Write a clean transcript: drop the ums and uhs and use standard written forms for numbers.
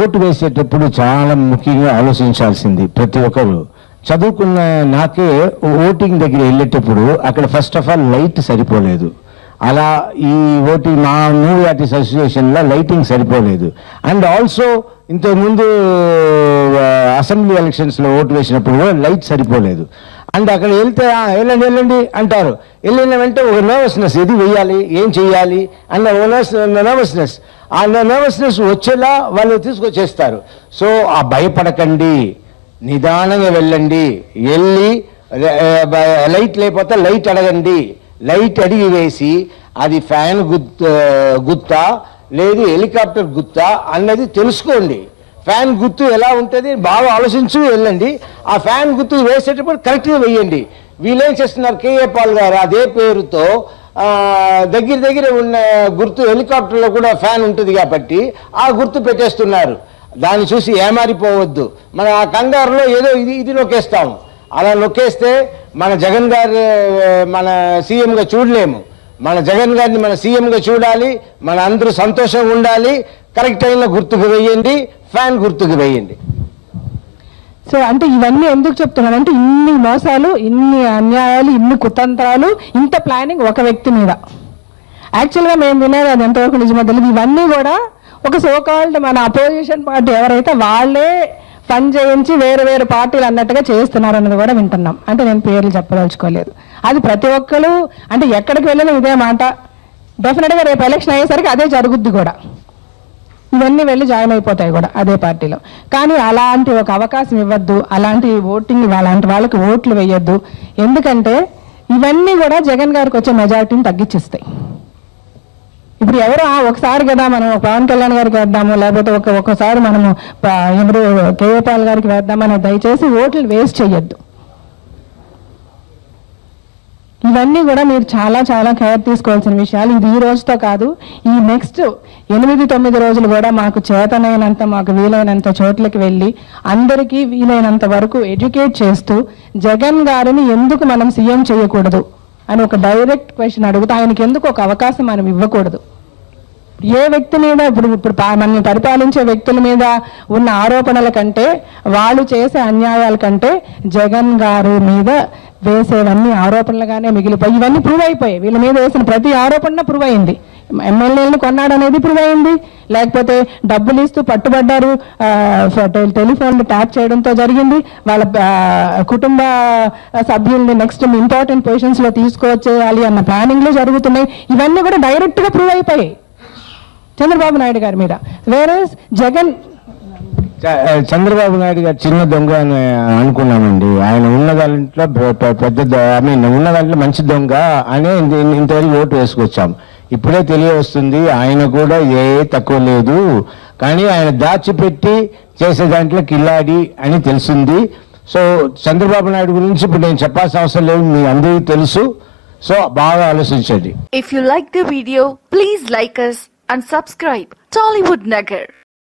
Vote వేసేటప్పుడు చాలా ముఖ్యంగా ఆలోచించాల్సింది ప్రతి ఒక్కరు. చదువుకున్న నాకే ఓటింగ్ దగ్గర వెళ్ళేటప్పుడు అక్కడ ఫస్ట్ ఆఫ్ ఆల్ లైట్ సరిపోలేదు. అలా ఈ ఓటింగ్ మా మూవీ ఆర్టిస్ట్ అసోసియేషన్లో లైటింగ్ సరిపోలేదు. అండ్ ఆల్సో ఇంతకుముందు అసెంబ్లీ ఎలక్షన్స్లో ఓటు వేసినప్పుడు కూడా లైట్ సరిపోలేదు. అండ్ అక్కడ వెళ్తే వెళ్ళండి వెళ్ళండి అంటారు. వెళ్ళిన వెంటనే ఒక నర్వస్నెస్, ఇది వెయ్యాలి, ఏం చెయ్యాలి అన్న నర్వస్నెస్, ఆ నర్వస్నెస్ వచ్చేలా వాళ్ళు తీసుకొచ్చేస్తారు. సో ఆ భయపడకండి, నిదానంగా వెళ్ళండి, వెళ్ళి లైట్ లేకపోతే లైట్ అడగండి, లైట్ అడిగి వేసి అది ఫ్యాన్ గుత్తా లేదు హెలికాప్టర్ గుత్తా అన్నది తెలుసుకోండి. ఫ్యాన్ గుర్తు ఎలా ఉంటుంది బాగా ఆలోచించి వెళ్ళండి. ఆ ఫ్యాన్ గుర్తు వేసేటప్పుడు కరెక్ట్గా వేయండి. వీళ్ళేం చేస్తున్నారు, కేఏ పాల్ గారు అదే పేరుతో దగ్గర ఉన్న గుర్తు హెలికాప్టర్లో కూడా ఫ్యాన్ ఉంటుంది కాబట్టి ఆ గుర్తు పెట్టేస్తున్నారు. దాన్ని చూసి ఏమారిపోవద్దు. మన ఆ కంగారులో ఏదో ఇది నొక్కేస్తాము. అలా నొక్కేస్తే మన జగన్ గారు మన సీఎంగా చూడలేము. మన జగన్ గారిని మన సీఎంగా చూడాలి, మన అందరూ సంతోషంగా ఉండాలి. కరెక్ట్ అయిన గుర్తుకు వేయండి, ఫ్యాన్ గుర్తుకు వేయండి. సో అంటే ఇవన్నీ ఎందుకు చెప్తున్నానంటే ఇన్ని మోసాలు, ఇన్ని అన్యాయాలు, ఇన్ని కుతంత్రాలు, ఇంత ప్లానింగ్ ఒక వ్యక్తి మీద. యాక్చువల్గా మేము వినేది అది ఎంతవరకు నిజమో తెలియదు. ఇవన్నీ కూడా ఒక సోకాల్డ్ మన అపోజిషన్ పార్టీ ఎవరైతే వాళ్ళే ఫండ్ చేయించి వేరే పార్టీలు అన్నట్టుగా చేస్తున్నారు అన్నది కూడా వింటున్నాం. అంటే నేను పేర్లు చెప్పదలుచుకోలేదు. అది ప్రతి ఒక్కరు అంటే ఎక్కడికి వెళ్ళినా ఇదే మాట. డెఫినెట్గా రేపు ఎలక్షన్ అయ్యేసరికి అదే జరుగుద్ది కూడా. ఇవన్నీ వెళ్ళి జాయిన్ అయిపోతాయి కూడా అదే పార్టీలో. కానీ అలాంటి ఒక అవకాశం ఇవ్వద్దు, అలాంటి ఓటింగ్ అలాంటి వాళ్ళకి ఓట్లు వేయొద్దు. ఎందుకంటే ఇవన్నీ కూడా జగన్ గారికి వచ్చే మెజారిటీని తగ్గించేస్తాయి. ఇప్పుడు ఎవరు ఒకసారి కదా మనం పవన్ కళ్యాణ్ గారికి వేద్దాము, లేకపోతే ఒక్కసారి మనము ఎవరు కేఏ పాల్ గారికి వేద్దామని దయచేసి ఓట్లు వేస్ట్ చేయొద్దు. ఇవన్నీ కూడా మీరు చాలా కేర్ తీసుకోవాల్సిన విషయాలు. ఇది ఈ రోజుతో కాదు, ఈ నెక్స్ట్ 8-9 రోజులు కూడా మాకు చేతనైనంత, మాకు వీలైనంత చోట్లకి వెళ్ళి అందరికీ వీలైనంత వరకు ఎడ్యుకేట్ చేస్తూ జగన్ గారిని ఎందుకు మనం సీఎం చేయకూడదు అని ఒక డైరెక్ట్ క్వశ్చన్ అడుగుతూ ఆయనకి ఎందుకు ఒక అవకాశం మనం ఇవ్వకూడదు. ఏ వ్యక్తి మీద ఇప్పుడు మనల్ని పరిపాలించే వ్యక్తుల మీద ఉన్న ఆరోపణల కంటే, వాళ్ళు చేసే అన్యాయాల కంటే జగన్ గారి మీద వేసేవన్నీ ఆరోపణలుగానే మిగిలిపోయి ఇవన్నీ ప్రూవ్ అయిపోయాయి. వీళ్ళ మీద వేసిన ప్రతి ఆరోపణ ప్రూవ్ అయింది. ఎమ్మెల్యేలను కొన్నాడనేది ప్రూవ్ అయింది, లేకపోతే డబ్బులు ఇస్తూ పట్టుబడ్డారు, టెలిఫోన్లు ట్యాప్ చేయడంతో జరిగింది, వాళ్ళ కుటుంబ సభ్యుల్ని నెక్స్ట్ ఇంపార్టెంట్ పొజిషన్స్లో తీసుకువచ్చేయాలి అన్న ప్లానింగ్లు జరుగుతున్నాయి. ఇవన్నీ కూడా డైరెక్ట్గా ప్రూవ్ అయిపోయాయి చంద్రబాబు నాయుడు గారి మీద. వేరే జగన్ చంద్రబాబు నాయుడు గారు చిన్న దొంగ అని అనుకున్నామండి. ఆయన ఉన్న దాంట్లో పెద్ద ఉన్న దాంట్లో మంచి దొంగ అనే ఇంతవరకు ఓటు వేసుకొచ్చాం. ఇప్పుడే తెలియవస్తుంది ఆయన కూడా ఏ తక్కువ లేదు, కానీ ఆయన దాచిపెట్టి చేసే దాంట్లో కిల్లాడి అని తెలిసింది. సో చంద్రబాబు నాయుడు గురించి ఇప్పుడు నేను చెప్పాల్సిన అవసరం లేదు, మీ అందరికీ తెలుసు. సో బాగా ఆలోచించండి. If you like the video, please like us and subscribe Tollywood Nagar.